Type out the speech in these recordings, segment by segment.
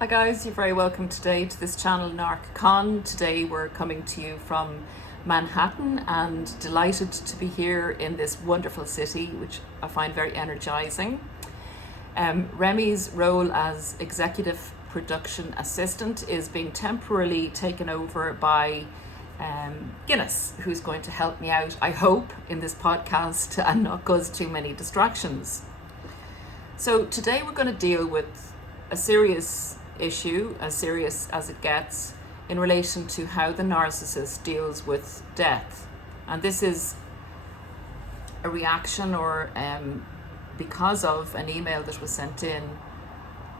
Hi guys, you're very welcome today to this channel Narc. Today we're coming to you from Manhattan and delighted to be here in this wonderful city, which I find very energizing. Remy's role as executive production assistant is being temporarily taken over by Guinness, who's going to help me out, I hope, in this podcast and not cause too many distractions. So today we're going to deal with a serious issue, as serious as it gets, in relation to how the narcissist deals with death. And this is a reaction or because of an email that was sent in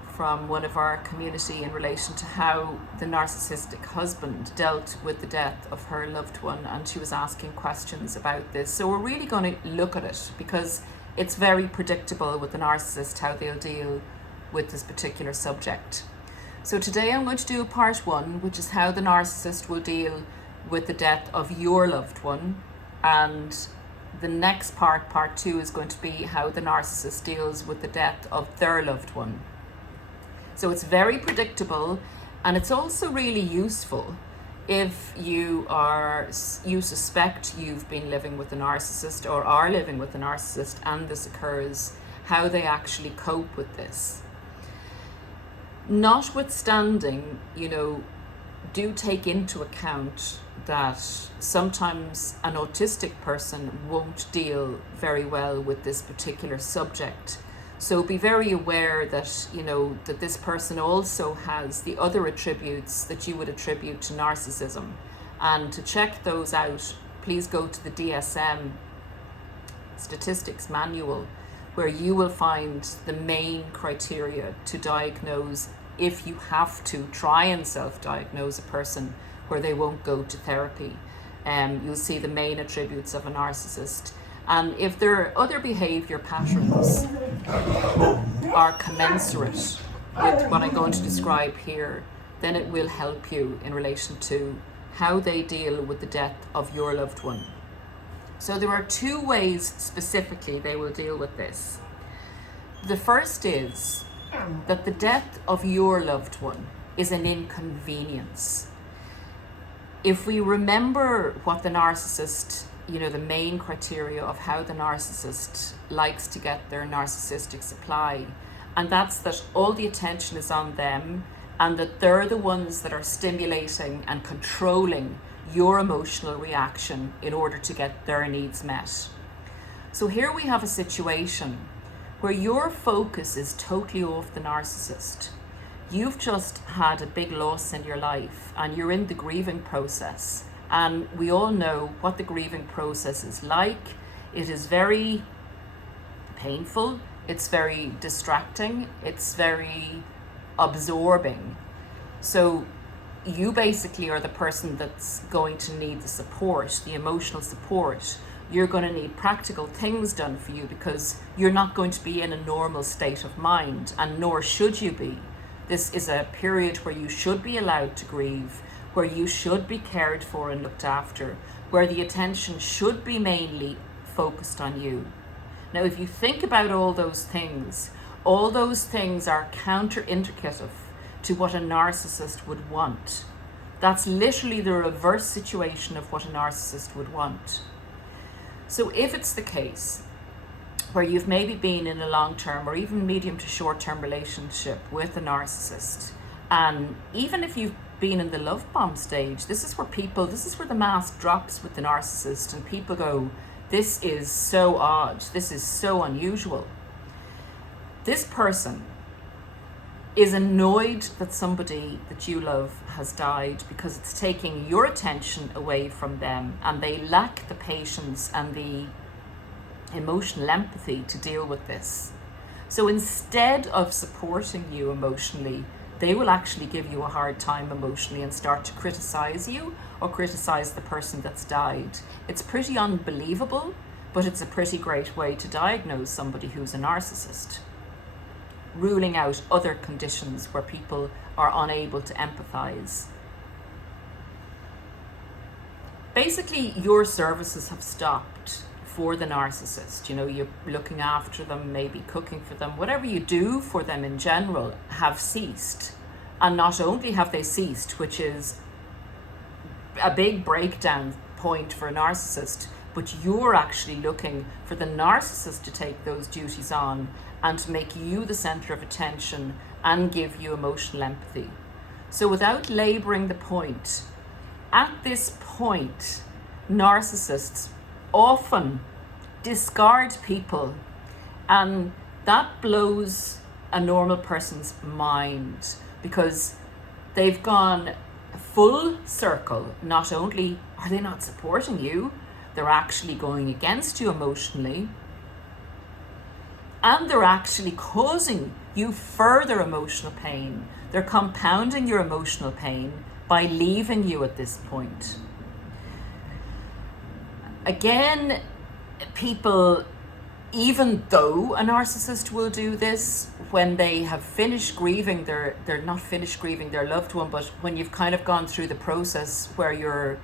from one of our community in relation to how the narcissistic husband dealt with the death of her loved one, and she was asking questions about this. So we're really going to look at it because it's very predictable with the narcissist how they'll deal with this particular subject. So today I'm going to do part one, which is how the narcissist will deal with the death of your loved one. And the next part two, is going to be how the narcissist deals with the death of their loved one. So it's very predictable, and it's also really useful if you suspect you've been living with a narcissist or are living with a narcissist and this occurs, how they actually cope with this. Notwithstanding, do take into account that sometimes an autistic person won't deal very well with this particular subject. So be very aware that, that this person also has the other attributes that you would attribute to narcissism. And to check those out, please go to the DSM Statistics Manual, where you will find the main criteria to diagnose, if you have to try and self-diagnose a person where they won't go to therapy. You'll see the main attributes of a narcissist. And if their other behaviour patterns are commensurate with what I'm going to describe here, then it will help you in relation to how they deal with the death of your loved one. So there are two ways specifically they will deal with this. The first is that the death of your loved one is an inconvenience. If we remember what the narcissist, the main criteria of how the narcissist likes to get their narcissistic supply, and that's that all the attention is on them and that they're the ones that are stimulating and controlling your emotional reaction in order to get their needs met. So here we have a situation where your focus is totally off the narcissist. You've just had a big loss in your life and you're in the grieving process. And we all know what the grieving process is like. It is very painful, it's very distracting, it's very absorbing. So you basically are the person that's going to need the support, the emotional support. You're going to need practical things done for you because you're not going to be in a normal state of mind, and nor should you be. This is a period where you should be allowed to grieve, where you should be cared for and looked after, where the attention should be mainly focused on you. Now, if you think about all those things are counterindicative to what a narcissist would want. That's literally the reverse situation of what a narcissist would want. So if it's the case where you've maybe been in a long-term or even medium to short-term relationship with a narcissist, and even if you've been in the love bomb stage, this is where the mask drops with the narcissist and people go, this is so odd, this is so unusual. This person is annoyed that somebody that you love has died because it's taking your attention away from them, and they lack the patience and the emotional empathy to deal with this. So instead of supporting you emotionally, they will actually give you a hard time emotionally and start to criticize you or criticize the person that's died. It's pretty unbelievable, but it's a pretty great way to diagnose somebody who's a narcissist, ruling out other conditions where people are unable to empathize. Basically, your services have stopped for the narcissist. You're looking after them, maybe cooking for them, whatever you do for them in general have ceased. And not only have they ceased, which is a big breakdown point for a narcissist, but you're actually looking for the narcissist to take those duties on and to make you the center of attention and give you emotional empathy. So without laboring the point, at this point, narcissists often discard people, and that blows a normal person's mind, because they've gone full circle. Not only are they not supporting you, they're actually going against you emotionally, and they're actually causing you further emotional pain. They're compounding your emotional pain by leaving you at this point. Again, people, even though a narcissist will do this when they have finished grieving they're not finished grieving their loved one, but when you've kind of gone through the process where you're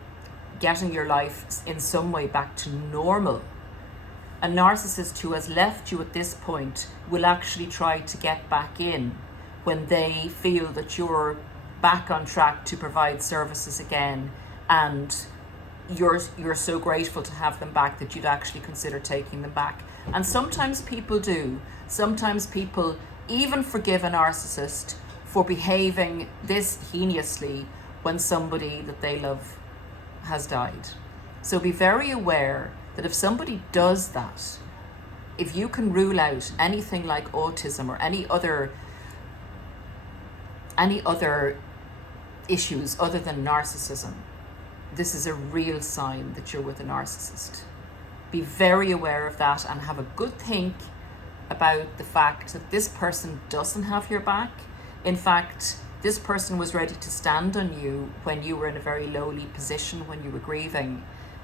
getting your life in some way back to normal, a narcissist who has left you at this point will actually try to get back in when they feel that you're back on track to provide services again, and you're so grateful to have them back that you'd actually consider taking them back. And sometimes people do. Sometimes people even forgive a narcissist for behaving this heinously when somebody that they love has died. So be very aware that if somebody does that, if you can rule out anything like autism or any other issues other than narcissism, this is a real sign that you're with a narcissist. Be very aware of that and have a good think about the fact that this person doesn't have your back. In fact, this person was ready to stand on you when you were in a very lowly position, when you were grieving.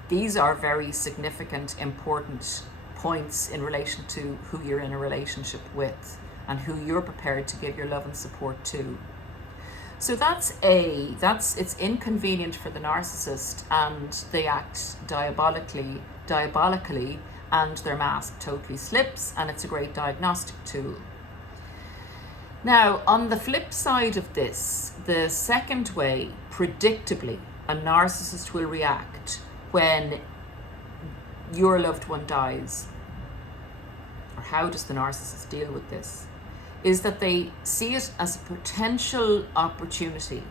These are very significant, important points in relation to who you're in a relationship with and who you're prepared to give your love and support to. So it's inconvenient for the narcissist, and they act diabolically, and their mask totally slips, and it's a great diagnostic tool. Now, on the flip side of this, the second way, predictably, a narcissist will react when your loved one dies, or how does the narcissist deal with this, is that they see it as a potential opportunity.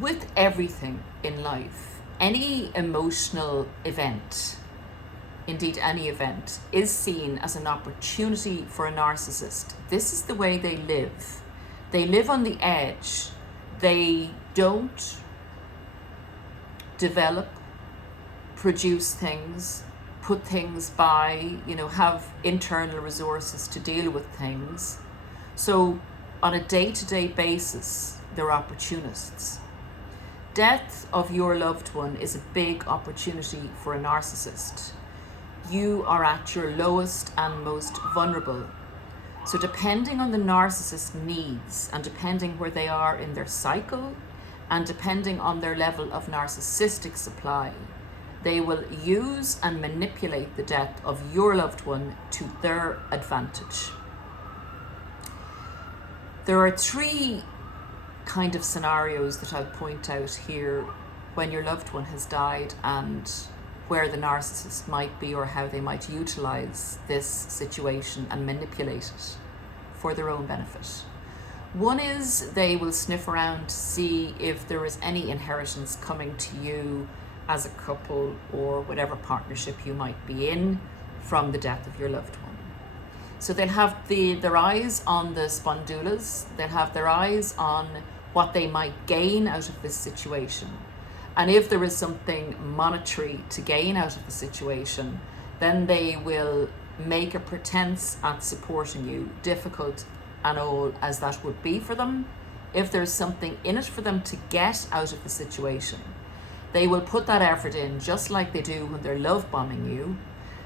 With everything in life, any emotional event, indeed any event, is seen as an opportunity for a narcissist. This is the way they live. They live on the edge. They don't develop, produce things, put things by, have internal resources to deal with things. So on a day-to-day basis, they're opportunists. Death of your loved one is a big opportunity for a narcissist. You are at your lowest and most vulnerable. So depending on the narcissist's needs, and depending where they are in their cycle, and depending on their level of narcissistic supply, they will use and manipulate the death of your loved one to their advantage. There are three kind of scenarios that I'll point out here when your loved one has died, and where the narcissist might be, or how they might utilize this situation and manipulate it for their own benefit. One is they will sniff around to see if there is any inheritance coming to you as a couple, or whatever partnership you might be in, from the death of your loved one. So they'll have their eyes on the spondulas, they'll have their eyes on what they might gain out of this situation. And if there is something monetary to gain out of the situation, then they will make a pretense at supporting you, difficult and all as that would be for them. If there's something in it for them to get out of the situation, they will put that effort in, just like they do when they're love bombing you.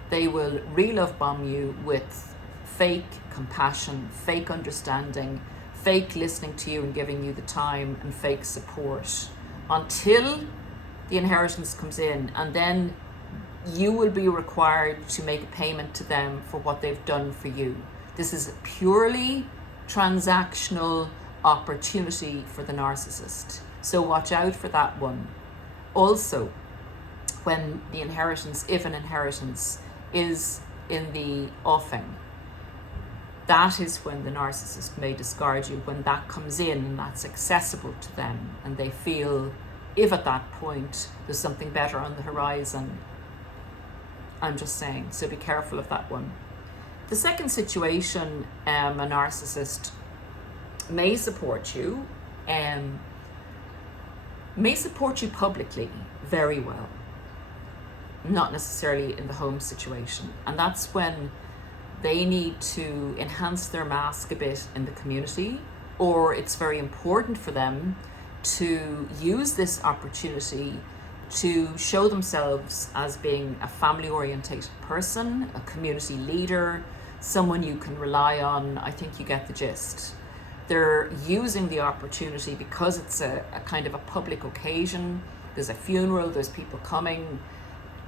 They will re-love bomb you with fake compassion, fake understanding, fake listening to you and giving you the time, and fake support, until the inheritance comes in, and then you will be required to make a payment to them for what they've done for you. This is a purely transactional, opportunity for the narcissist. So watch out for that one. Also, when the inheritance, if an inheritance is in the offing, that is when the narcissist may discard you, when that comes in and that's accessible to them, and they feel, if at that point there's something better on the horizon. I'm just saying, so be careful of that one. The second situation, a narcissist may support you publicly very well, not necessarily in the home situation. And that's when they need to enhance their mask a bit in the community, or it's very important for them to use this opportunity to show themselves as being a family-orientated person, a community leader, someone you can rely on. I think you get the gist. They're using the opportunity because it's a kind of a public occasion. There's a funeral, there's people coming,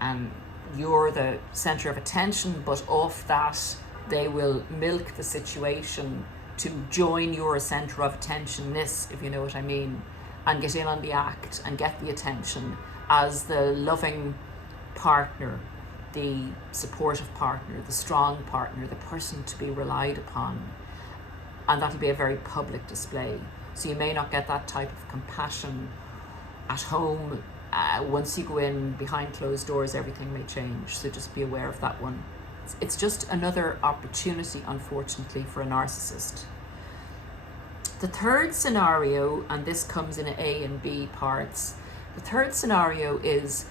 and you're the center of attention, but off that, they will milk the situation to join your center of attentionness, if you know what I mean, and get in on the act and get the attention as the loving partner, the supportive partner, the strong partner, the person to be relied upon. And that'll be a very public display. So you may not get that type of compassion at home. Once you go in behind closed doors, everything may change. So just be aware of that one. It's just another opportunity, unfortunately, for a narcissist. The third scenario, and this comes in A and B parts, the third scenario is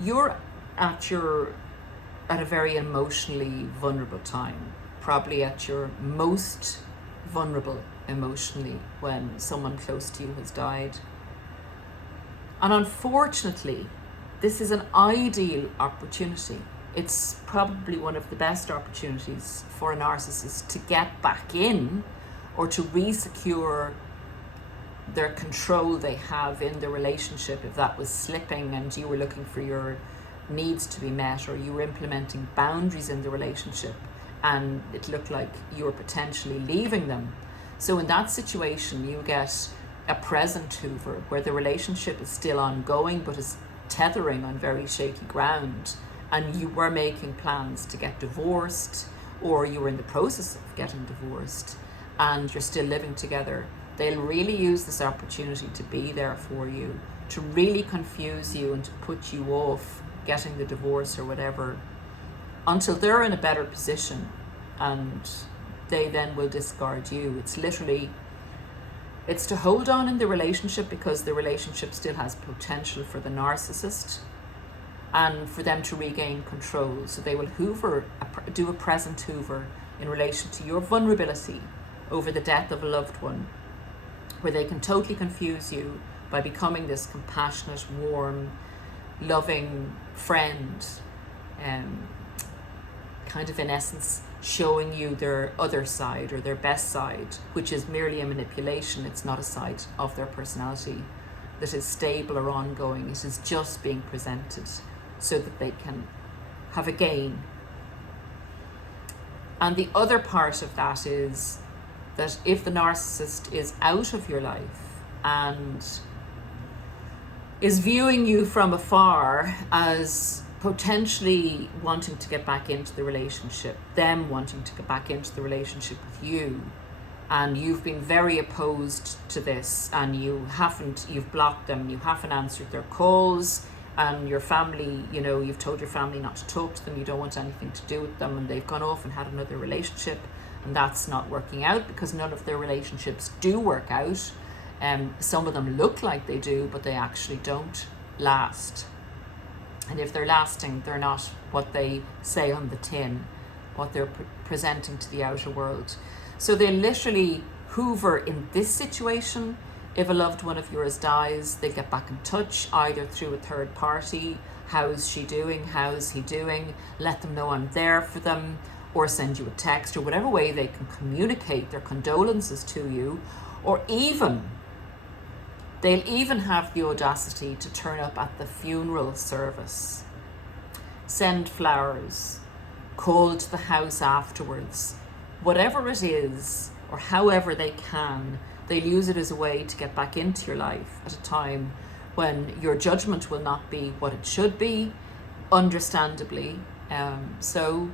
you're at a very emotionally vulnerable time, probably at your most vulnerable emotionally when someone close to you has died. And unfortunately, this is an ideal opportunity. It's probably one of the best opportunities for a narcissist to get back in, or to re-secure their control they have in the relationship if that was slipping and you were looking for your needs to be met, or you were implementing boundaries in the relationship and it looked like you were potentially leaving them. So in that situation, you get a present Hoover where the relationship is still ongoing but is tethering on very shaky ground, and you were making plans to get divorced, or you were in the process of getting divorced and you're still living together. They'll really use this opportunity to be there for you, to really confuse you and to put you off getting the divorce or whatever, until they're in a better position, and they then will discard you. It's to hold on in the relationship because the relationship still has potential for the narcissist and for them to regain control. So they will do a present Hoover in relation to your vulnerability over the death of a loved one, where they can totally confuse you by becoming this compassionate, warm, loving friend, kind of in essence showing you their other side or their best side, which is merely a manipulation. It's not a side of their personality that is stable or ongoing. It is just being presented so that they can have a gain. And the other part of that is that if the narcissist is out of your life and is viewing you from afar as potentially wanting to get back into the relationship, them wanting to get back into the relationship with you, and you've been very opposed to this, and you've blocked them, you haven't answered their calls, and your family, you've told your family not to talk to them, you don't want anything to do with them, and they've gone off and had another relationship, and that's not working out, because none of their relationships do work out. Some of them look like they do, but they actually don't last. And if they're lasting, they're not what they say on the tin, what they're presenting to the outer world. So they literally Hoover in this situation. If a loved one of yours dies, they get back in touch either through a third party. How's she doing? How's he doing? Let them know I'm there for them, or send you a text, or whatever way they can communicate their condolences to you. Or they'll even have the audacity to turn up at the funeral service, send flowers, call to the house afterwards. Whatever it is, or however they can, They'll use it as a way to get back into your life at a time when your judgment will not be what it should be, understandably so,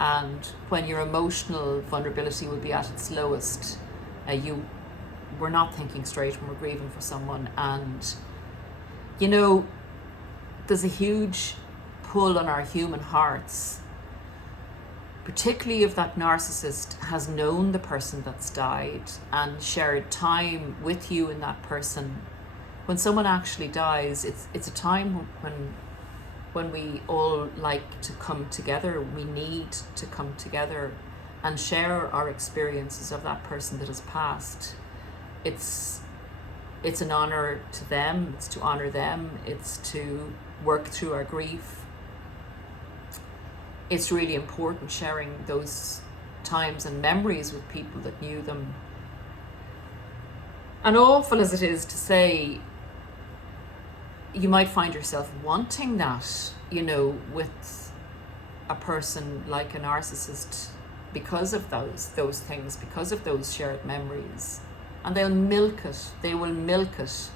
and when your emotional vulnerability will be at its lowest. We're not thinking straight when we're grieving for someone, and there's a huge pull on our human hearts, particularly if that narcissist has known the person that's died and shared time with you and that person. When someone actually dies, it's a time when we all like to come together. We need to come together and share our experiences of that person that has passed. It's an honor to them, it's to honor them, it's to work through our grief. It's really important sharing those times and memories with people that knew them. And awful as it is to say, you might find yourself wanting that, with a person like a narcissist, because of those things, because of those shared memories. And they'll milk it. They will milk it.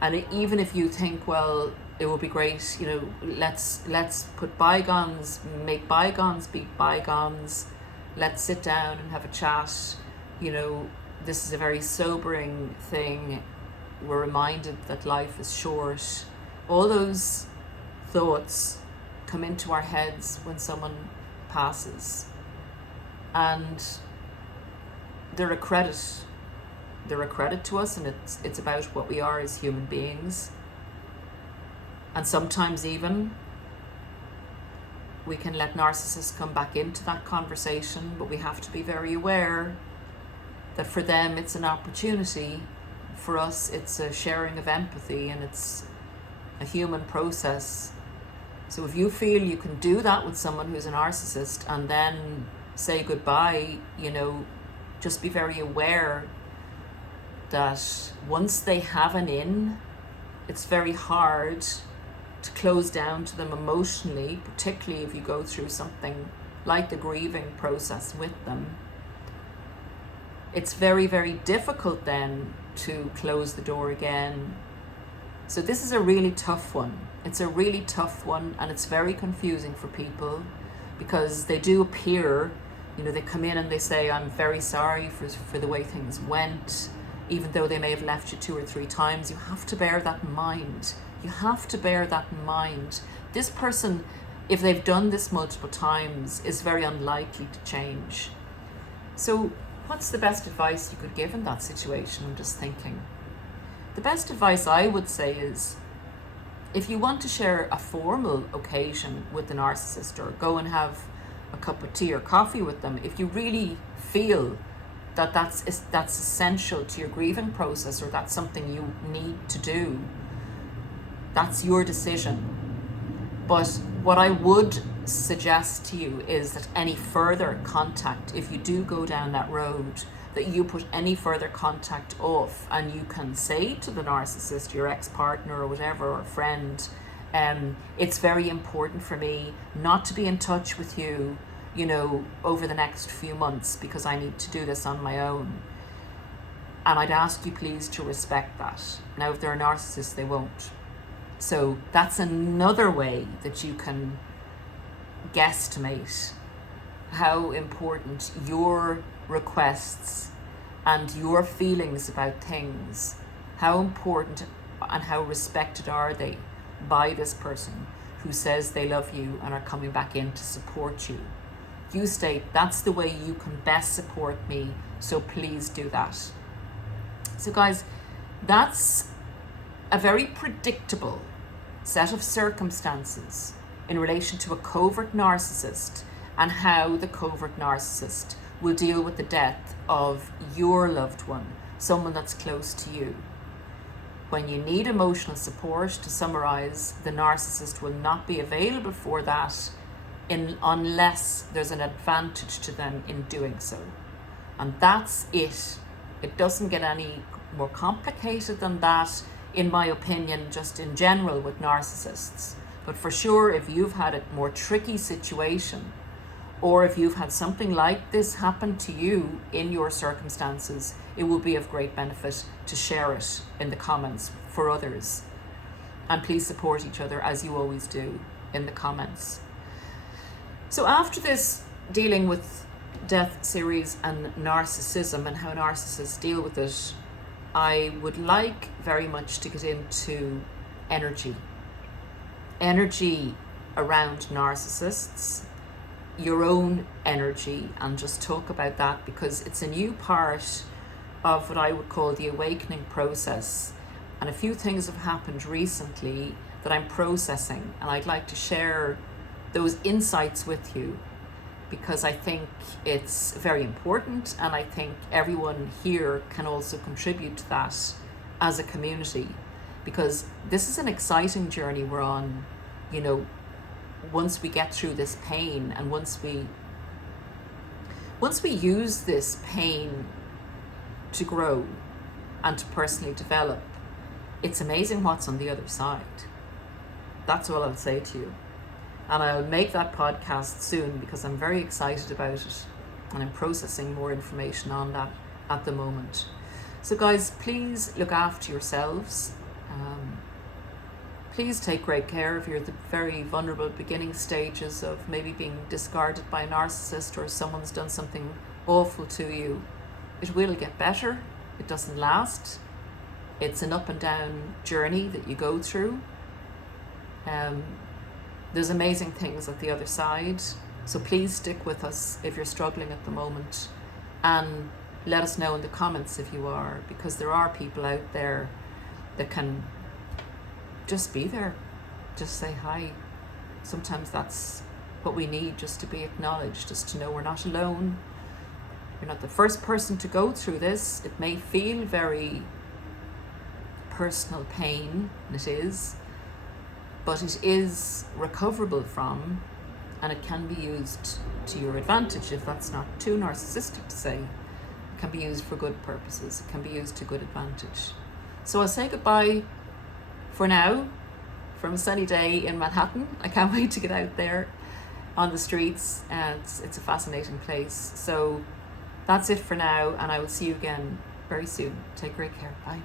And even if you think, well, it would be great, let's put bygones, make bygones be bygones. Let's sit down and have a chat. This is a very sobering thing. We're reminded that life is short. All those thoughts come into our heads when someone passes. And they're a credit. They're a credit to us, and it's about what we are as human beings. And sometimes even we can let narcissists come back into that conversation, but we have to be very aware that for them it's an opportunity. For us, it's a sharing of empathy, and it's a human process. So if you feel you can do that with someone who's a narcissist and then say goodbye, just be very aware that once they have an in, it's very hard to close down to them emotionally, particularly if you go through something like the grieving process with them. It's very, very difficult then to close the door again. So this is a really tough one. It's a really tough one, and it's very confusing for people because they do appear, they come in and they say, I'm very sorry for the way things went, even though they may have left you 2 or 3 times. You have to bear that in mind. You have to bear that in mind. This person, if they've done this multiple times, is very unlikely to change. So what's the best advice you could give in that situation? I'm just thinking. The best advice I would say is, if you want to share a formal occasion with the narcissist, or go and have a cup of tea or coffee with them, if you really feel that that's essential to your grieving process, or that's something you need to do, that's your decision. But what I would suggest to you is that any further contact, if you do go down that road, that you put any further contact off, and you can say to the narcissist, your ex-partner or whatever, or friend, it's very important for me not to be in touch with you, over the next few months, because I need to do this on my own. And I'd ask you please to respect that. Now, if they're a narcissist, they won't. So that's another way that you can guesstimate how important your requests and your feelings about things, how important and how respected are they by this person who says they love you and are coming back in to support you. You state, that's the way you can best support me, so please do that. So guys, that's a very predictable set of circumstances in relation to a covert narcissist, and how the covert narcissist will deal with the death of your loved one, someone that's close to you. When you need emotional support, to summarize, the narcissist will not be available for that unless there's an advantage to them in doing so. And that's it. It doesn't get any more complicated than that, in my opinion, just in general with narcissists. But for sure, if you've had a more tricky situation, or if you've had something like this happen to you in your circumstances, it will be of great benefit to share it in the comments for others. And please support each other, as you always do, in the comments. So after this dealing with death series and narcissism and how narcissists deal with it, I would like very much to get into energy around narcissists, your own energy, and just talk about that, because it's a new part of what I would call the awakening process. And a few things have happened recently that I'm processing, and I'd like to share those insights with you, because I think it's very important, and I think everyone here can also contribute to that as a community, because this is an exciting journey we're on. You know, once we get through this pain, and once we use this pain to grow and to personally develop, it's amazing what's on the other side. That's all I'll say to you. And I'll make that podcast soon, because I'm very excited about it, and I'm processing more information on that at the moment. So guys, please look after yourselves. Please take great care if you're at the very vulnerable beginning stages of maybe being discarded by a narcissist, or someone's done something awful to you. It will get better. It doesn't last. It's an up and down journey that you go through. There's amazing things at the other side. So please stick with us if you're struggling at the moment, and let us know in the comments if you are, because there are people out there that can just be there, just say hi. Sometimes that's what we need, just to be acknowledged, just to know we're not alone. You're not the first person to go through this. It may feel very personal pain, and it is, but it is recoverable from, and it can be used to your advantage, if that's not too narcissistic to say. It can be used for good purposes. It can be used to good advantage. So I'll say goodbye for now from a sunny day in Manhattan. I can't wait to get out there on the streets. It's a fascinating place. So that's it for now, and I will see you again very soon. Take great care. Bye.